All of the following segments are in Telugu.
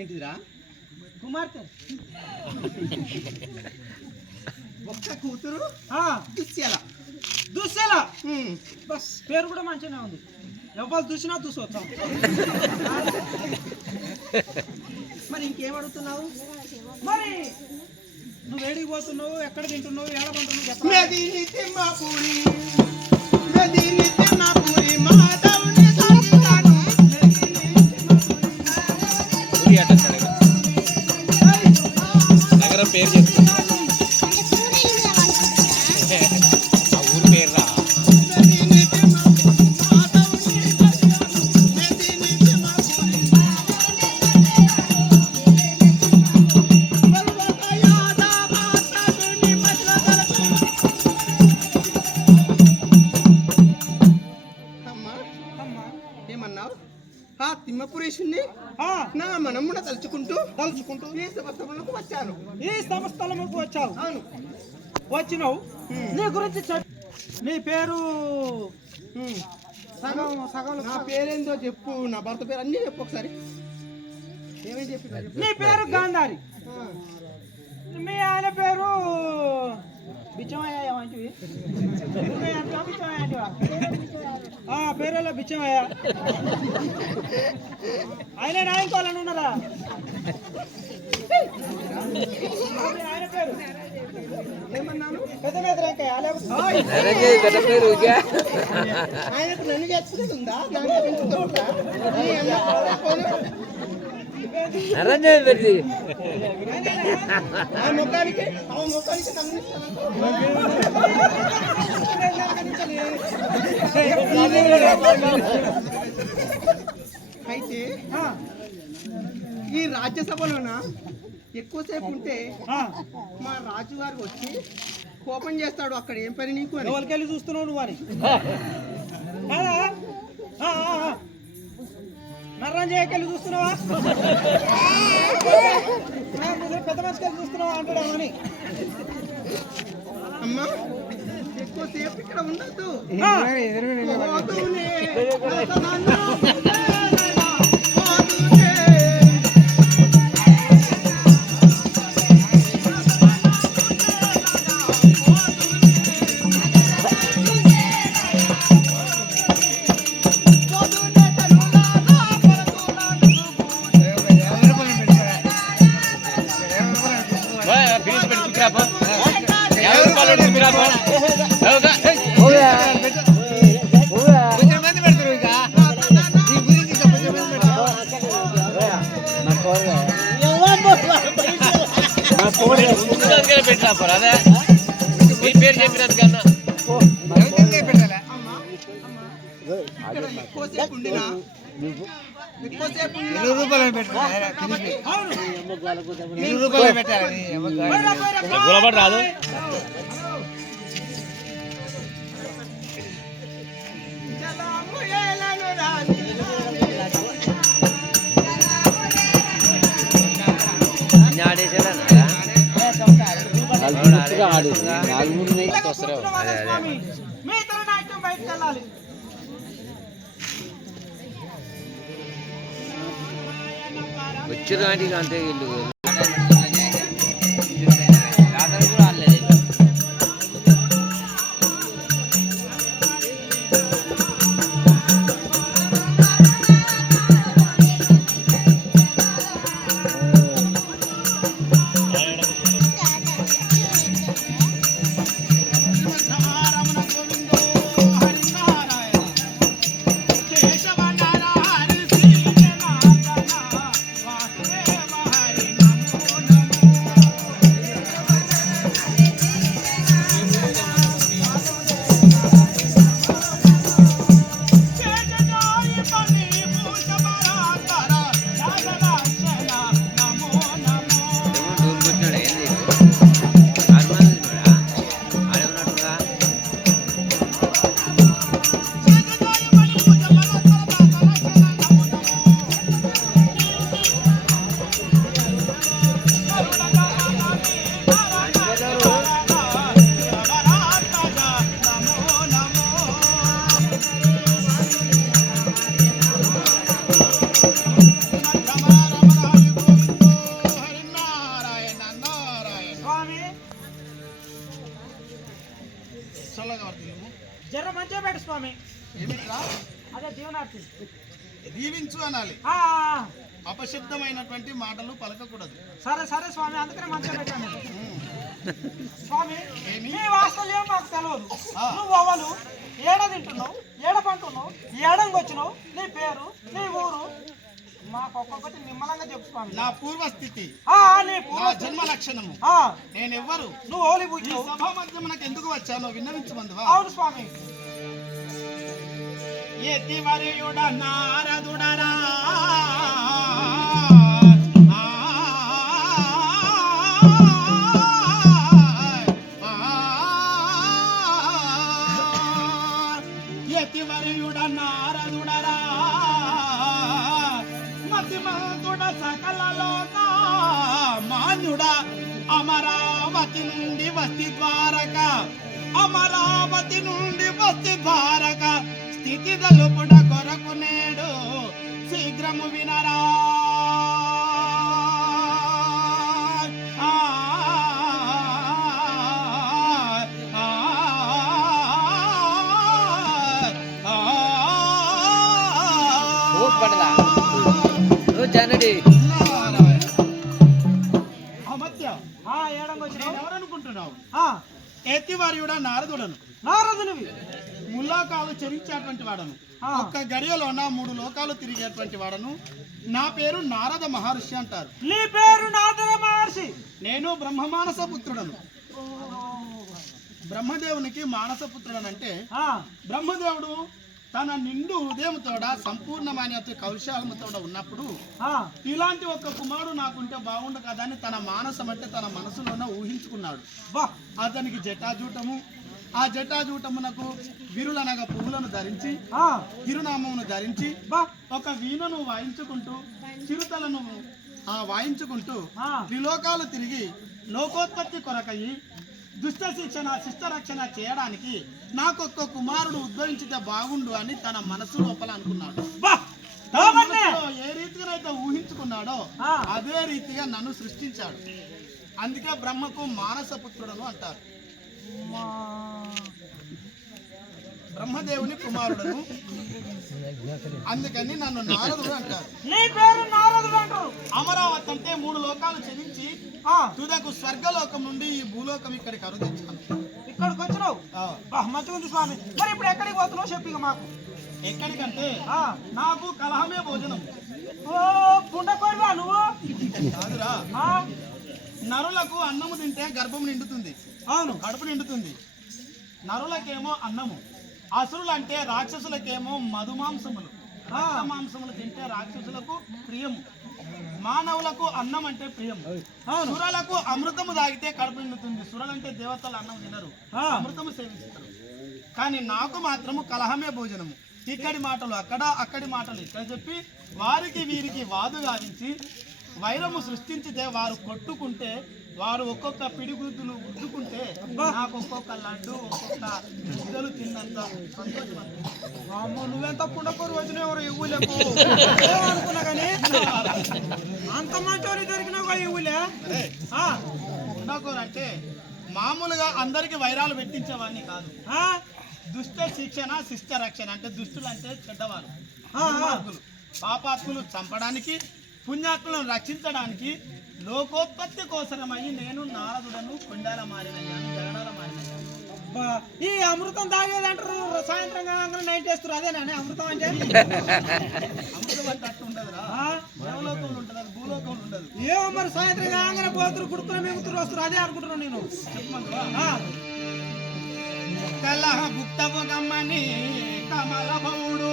ఏంటిదిరా? కుమార్తె. ఒక్క కూతురు దుశ్యాల దుశ్శల. హ్మ్. బస్ పేరు కూడా మంచిగానే ఉంది. ఎవరు చూసినా దూసొచ్చాం మరి ఇంకేం అడుగుతున్నావు? మరి నువ్వు ఏడికి పోతున్నావు? ఎక్కడ తింటున్నావు? ఏడ కొంటున్నావు చెప్పరా? ఏమన్నావు? ఆ తిమ్మపురేషుణ్ణి నా మనమున తలుచుకుంటూ తలుచుకుంటూ ఈ సమస్తములకు వచ్చాను. ఈ సంస్థలముకు వచ్చావు. అవును. వచ్చినావు. నీ గురించి నీ పేరు. సగం సగం నా పేరేందో చెప్పు నా భర్త పేరు అన్నీ చెప్పు ఒకసారి. ఏమేం చెప్పి. నీ పేరు గాంధారి. మీ ఆయన పేరు బిచ్చమయ్య? ఆ పేరులో బిచ్చమయ్య? ఆయన నా ఇంకోవాలని ఉన్నారా? ఆయన పేరు? ఏమన్నాను? పెద్ద మీద ఆయనకు నన్ను దాంట్లో. ఆ ముఖానికి ఆ ముఖానికి నన్ను అయితే ఈ రాజ్యసభలోన ఎక్కువసేపు ఉంటే మా రాజుగారు వచ్చి కోపం చేస్తాడు అక్కడ ఏం పని నీకు ఎవరికెళ్ళి చూస్తున్నావు నువ్వు అని కాదా? ఆ, ఆ, ఆ. నర్రం చేయకెళ్ళి చూస్తున్నావా పెద్ద మనిషికి చూస్తున్నావా అంటాడు అని అమ్మా ఎక్కువసేపు ఇక్కడ ఉండద్దు. ఆ, ఎక్కువసేపు ఉండినా ఎక్కువసేపు ఉండినా అవును గులబడి రాదు. జలము ఏలను రాని స్వామి మీ ఇతర నాట్యం బయటకు వెళ్ళాలి వచ్చిన నాటికి అంతే ఇల్లు మాట్లాడుతుంది దీవించు అనాలి. అపశబ్దమైనటువంటి మాటలు పలకకూడదు. సరే సరే స్వామి అందుకనే మంచిగా పెట్టాను. స్వామి ఏమి? నీ వాస్తల్యం మాకు తెలియదు. నువ్వు అవ్వలు ఏడ తింటున్నావు ఏడ పంటున్నావు ఏడంగా వచ్చినావు నీ పేరు నీ ఊరు. మాకు ఒక్కొక్కటి నిమ్మలంగా చెప్పు స్వామి. నా పూర్వస్థితి ఆ, నీ పూర్వ జన్మ లక్షణము ఆ, నేనెవ్వరు? నువ్వు ఓలి పుట్టినావు సభా మధ్యమునకు ఎందుకు వచ్చానో విన్నవించమందువా? అవును స్వామి. ఎత్తి వరియుడ నారదుడరా. ఎత్తి నారదుడరా. మతిమంతుడ సకల మాన్యుడ అమరావతి నుండి వస్తి ద్వారక. ఎత్తివారియుడ నారదుడను. నారదునివి. ముల్లాకాలు చెరించేటువంటి వాడను. ఒక్క గడియలోన మూడు లోకాలు తిరిగేటువంటి వాడను. నా పేరు నారద మహర్షి అంటారు. నీ పేరు నారద మహర్షి. నేను బ్రహ్మమానస పుత్రుడను. బ్రహ్మదేవునికి మానస పుత్రుడను అంటే ఆ, బ్రహ్మదేవుడు తన నిండు హృదయంతోడ సంపూర్ణమైన కౌశాలముతోడ ఉన్నప్పుడు ఇలాంటి ఒక కుమారుడు నాకుంటే బాగుండు కదా అని తన మానసం అంటే తన మనసులోనే ఊహించుకున్నాడు. బా. అతనికి జటాజూటము ఆ జటాజూటమునకు విరులనగా పువ్వులను ధరించి తిరునామమును ధరించి ఒక వీణను వాయించుకుంటూ చిరుతలను ఆ వాయించుకుంటూ. త్రిలోకాలు తిరిగి లోకోత్పత్తి కొరకయి దుష్ట శిక్షణ శిష్ట రక్షణ చేయడానికి నాకొక్క కుమారుడు ఉద్భవించితే బాగుండు అని తన మనసు లోపల అనుకున్నాడు. ఏ రీతిగానైతే ఊహించుకున్నాడో. అదే రీతిగా నన్ను సృష్టించాడు. అందుకే బ్రహ్మకు మానస పుత్రుడను అంటారు. బ్రహ్మదేవుని కుమారుడను. అందుకని నన్ను నారదుడు అంటారు. నీ పేరు నారదుడు అంటారు. అమరావతి అంటే మూడు లోకాలు చెల్లించి ఆ, తుదకు స్వర్గలోకం నుండి ఈ భూలోకం ఇక్కడికి అరుదించాను. ఇక్కడికి వచ్చినావు? మంచిగా ఉంది స్వామి. మరి ఇప్పుడు ఎక్కడికి పోతున్నావు చెప్పు మాకు. ఎక్కడికంటే ఆ, నాకు కలహమే భోజనం. ఓ నువ్వు? కాదురా. నరులకు అన్నము తింటే గర్భం నిండుతుంది. అవును. కడుపు నిండుతుంది. నరులకేమో అన్నము. అసురులు అంటే రాక్షసులకేమో మధుమాంసములు. మాంసములు తింటే రాక్షసులకు ప్రియము. మానవులకు అన్నం అంటే ప్రియం సురలకు అమృతము తాగితే కడుపు నిండుతుంది. సురలంటే దేవతలు అన్నం తినరు. అమృతము సేవిస్తారు. కానీ నాకు మాత్రము కలహమే భోజనము. ఇక్కడి మాటలు అక్కడ అక్కడి మాటలు ఇక్కడ చెప్పి వారికి వీరికి వాదు గావించి వైరము సృష్టించితే వారు కొట్టుకుంటే వారు ఒక్కొక్క పిడిగుద్దులు గుద్దుకుంటే నాకు ఒక్కొక్క లడ్డు ఒక్కొక్క ముద్దలు తిన్నంత సంతోషం అమ్మో నువ్వెంత పుండకోరు వచ్చినావు ఎవరు ఇవ్వలేకు అనుకున్నా కానీ? అంత మంచోని దొరికినావు ఇవ్వలే ఆ, అంటే మామూలుగా అందరికి వైరాలు పెట్టించేవాడిని కాదు. ఆ, దుష్ట శిక్షణ శిష్ట రక్షణ అంటే దుష్టులు అంటే చెడ్డవారు. పాపాత్ములు చంపడానికి పుణ్యాత్ములను రక్షించడానికి లోకోత్పత్తి కోసమై నేను నారదుడను కొండాల మారినయ్యాను జగడాల మారినయ్యాను. ఈ అమృతం తాగేది అంటారు సాయంత్రం కాగానే నైట్ వేస్తారు అదేనా అమృతం అంటే? అమృతం అంటే అట్టు ఉండదురా. దేవలోకంలో ఉంటుంది అది భూలోకంలో ఉండదు. ఏమో మరి సాయంత్రం కాగానే పోతురు కుడుకుని మిగుతురు వస్తారు అదే అనుకుంటున్నాను నేను. చెప్పమంటావా ఆ, కలహ భుక్తవు గమ్మని కమల భౌడు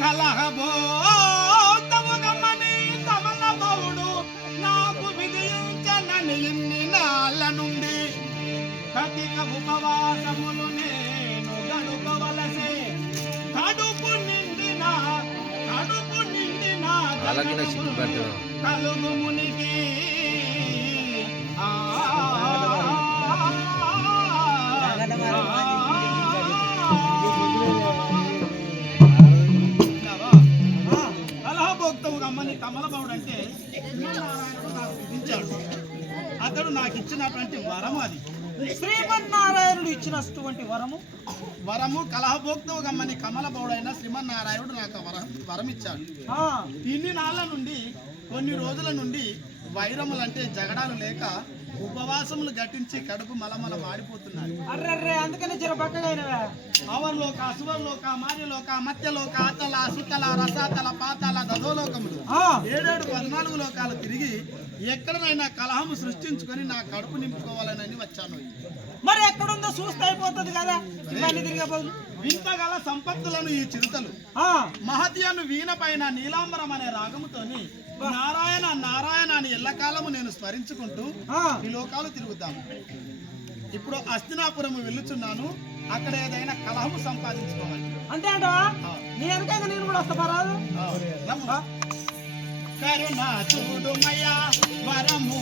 కలహ భోక్తవు ఇచ్చినటువంటి వరము? వరము కలహభోక్తవు గమ్మని కమల బౌడైన శ్రీమన్నారాయణుడు నాకు వరం వరం ఇచ్చాడు ఇన్ని నాళ్ళ నుండి కొన్ని రోజుల నుండి వైరములంటే జగడాలు లేక ఉపవాసములు గట్టించి కడుపు మలమల మాడిపోతున్నాడు అర్రర్రే అందుకనే జర అయినవే. అవర్లోక అసువర్లోక మార్యలోక మత్యలోక అతల సుతల రసాతల పాతాల దధోలోకములు. ఏడేడు పద్నాలుగు లోకాలు తిరిగి ఎక్కడనైనా కలహము సృష్టించుకొని నా కడుపు నింపుకోవాలని వచ్చాను. మరి ఎక్కడుందో చూస్తే అయిపోతుంది కదా. ఇవన్నీ తిరిగే బదులు వింతగల సంపత్తులను ఈ చిరుతలు. ఆ, మహత్యను వీణ పైన నీలాంబరం అనే రాగముతోని నారాయణ నారాయణ అని ఎల్లకాలము నేను స్మరించుకుంటూ ఈ లోకాలు తిరుగుతాము ఇప్పుడు అస్తినాపురము వెళ్ళుచున్నాను. అక్కడ ఏదైనా కలహము సంపాదించుకోవాలి. అంతే అంటవా? వెనక నేను కూడా వస్తా పరాదు. కరుణ చూడుమయ్యా వరము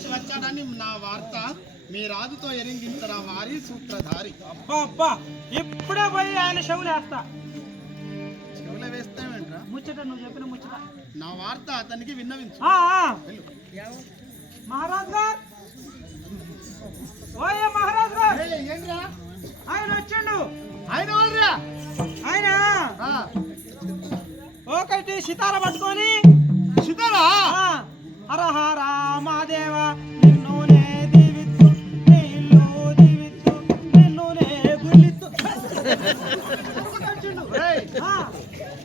మహర్షి వచ్చాడని నా వార్త. మీ రాజుతో ఎరింగించరా వారి సూత్రధారి. అబ్బా అబ్బా ఇప్పుడే పోయి ఆయన చెవులు వేస్తా. చెవుల వేస్తామేంట్రా ముచ్చట నువ్వు చెప్పిన ముచ్చట. నా వార్త అతనికి విన్నవించు. మహారాజ్ గారు. ఓయే మహారాజ్ గారు. ఏంట్రా? ఆయన వచ్చిండు. ఆయన వాళ్ళరా ఆయన. ఒకటి సితార పట్టుకొని. సితారా? ఆ, హరహర మాదేవ నిన్నునే దీవిత్తు నీ ఇల్లు దీవిత్తు నిన్నునే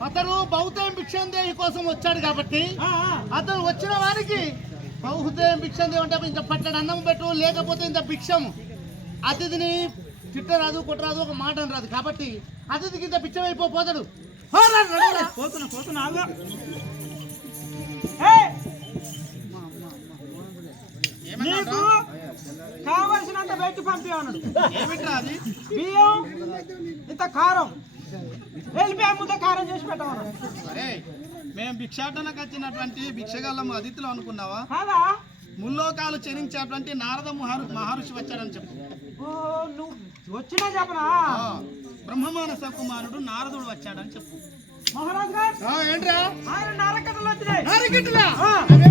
అతను బౌద్ధం భిక్షందేవి కోసం వచ్చాడు కాబట్టి. అతను వచ్చిన వారికి బహుదయం భిక్షందేవి అంటే ఇంత పట్టడు అన్నం పెట్టు లేకపోతే ఇంత భిక్షం. అతిథిని తిట్టరాదు కొట్టరాదు ఒక మాట రాదు కాబట్టి అతిథికి ఇంత భిక్షం అయిపోతాడు పోతున్నా పోతున్నా నీకు కావలసినంత పెట్టి అది? బియ్యం ఇంత కారం. వెళ్ళిపోయా ముద్ద కారం చేసి పెట్టమన్నాడు మేము భిక్షాటనకు వచ్చినటువంటి భిక్షగాళ్ళము అతిథులు అనుకున్నావా? కాదా? ముల్లోకాలు చెరించేటువంటి నారద మహర్షి మహర్షి వచ్చాడని చెప్పు. నువ్వు వచ్చినా చెప్పనా? బ్రహ్మమానస కుమారుడు నారదుడు వచ్చాడని చెప్పు. మహారాజ్ గారు ఏంట్రా? ఆయన నరకటలు? వచ్చినాయి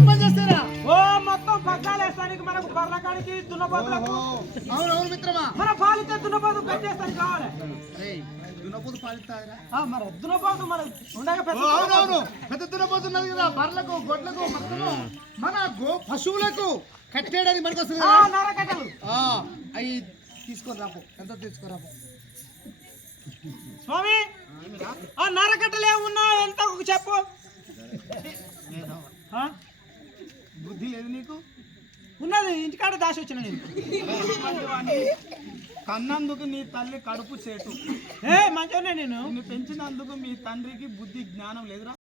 పని చేస్తారా? ఓ మొత్తం పగ్గాలు వేస్తానికి మనకు బర్రకాడికి దున్నపోతులకు. అవును అవును మిత్రమా. మన పాలితే దున్నపోతు కట్టేస్తానికి కావాలి. ఏయ్, దున్నపోతు పాలిస్తారా ఆ, మరి దున్నపోతు మన ఉండగా పెద్ద ఓ, అవునవును పెద్ద దున్నపోతున్నది కదా బర్లకు గొడ్లకు మొత్తము మన గో పశువులకు కట్టేయడానికి మనకు వస్తుంది అవి తీసుకొని రాపు. ఎంత తీసుకురాపు స్వామి ఆ నరకట్టలు ఏమున్నా ఎంత చెప్పు? బుద్ధి లేదు నీకు? ఉన్నది ఇంటికాడ దాచి వచ్చిన నేను. కన్నందుకు నీ తల్లి కడుపు చేటు. ఏ మంచిగానే నేను. నిన్ను పెంచినందుకు మీ తండ్రికి బుద్ధి జ్ఞానం లేదురా?